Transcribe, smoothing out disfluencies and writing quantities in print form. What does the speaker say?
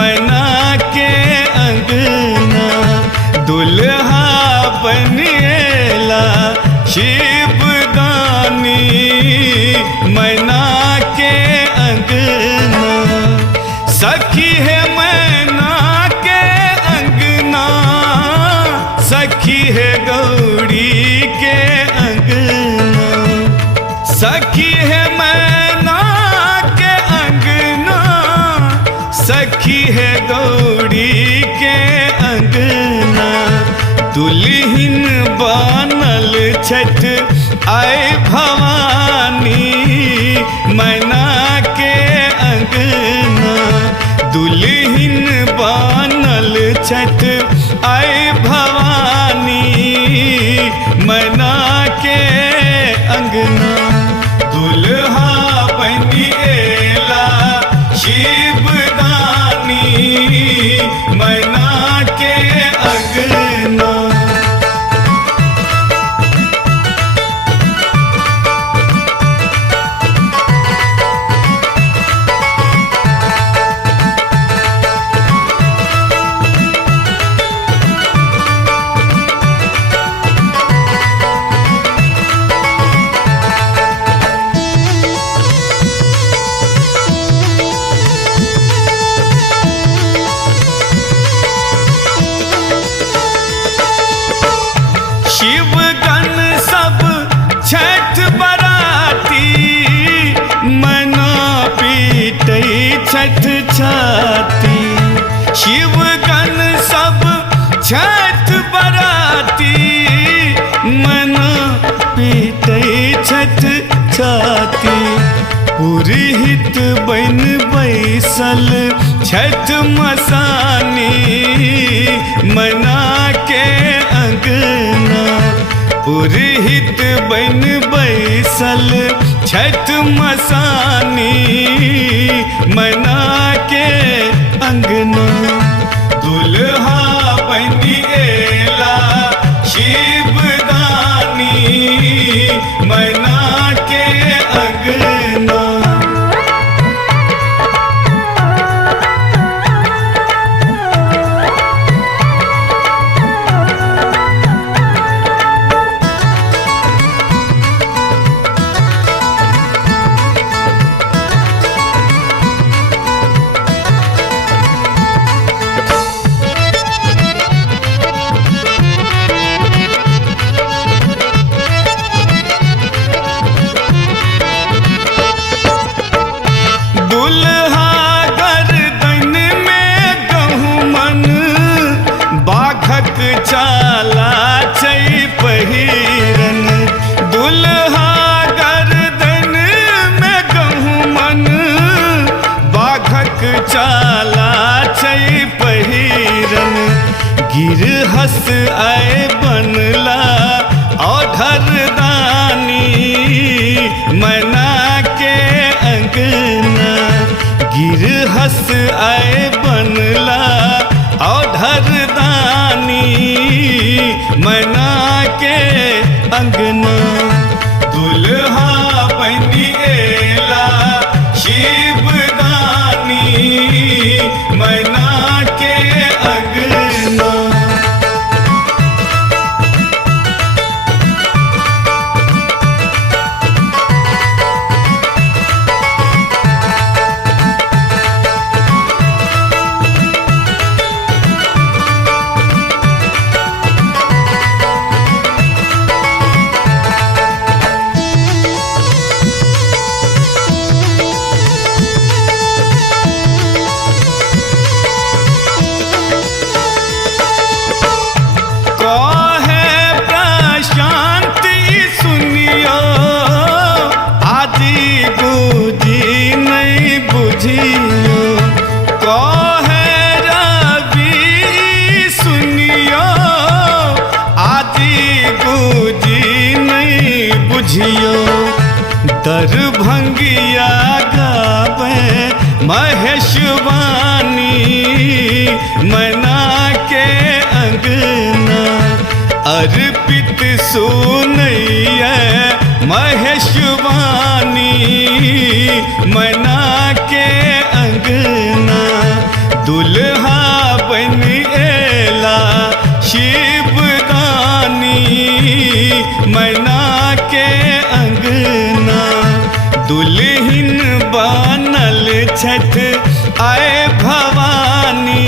मैना के अंगना दुल्हा बनेला शिवदानी मैना के अंगना सखी है मैना के अंगना सखी है गौरी के अंगना सखी है मैना के अंगना सखी है गौरी के अंगना दुल्हन बनल छठ आए भवानी मैना के अंगना दुल्हन बनल छठ आए भवानी मैना के अंगना दुल्हा बनिएला शिवदानी मैना के अंगना। शिवगण सब छठ बराती मना पीटै छठ छाती शिवगण सब छठ बराती मना पीटै छठ छाती पुरहित बन बैसल छठ मसानी मना के अंगना पुरहित बन बैसल छठ मसानी मना के अंगना दुल्हा बनिएला शिवदानी मना के अंगना। दुल्हा गर्दन में गहुमन बाघक चाला छै पहिरन दुल्हा गर्दन में गहुमन बाघक चाला छै पहिरन गिरहस आए बनला औधर दानी मना के अंगना गिरहस आए बनला औधर दानी मना के अंगना दुल्हा बनिएला शिवदानी मना के अंगना। बुझियो दरभंगिया गावे महेशवानी मना के अंगना अर्पित सुनैया महेशवानी मना के अंगना दुल्हा बन एला शिवदानी मैना के अंगना दुल्हिन बनल छठ आए भवानी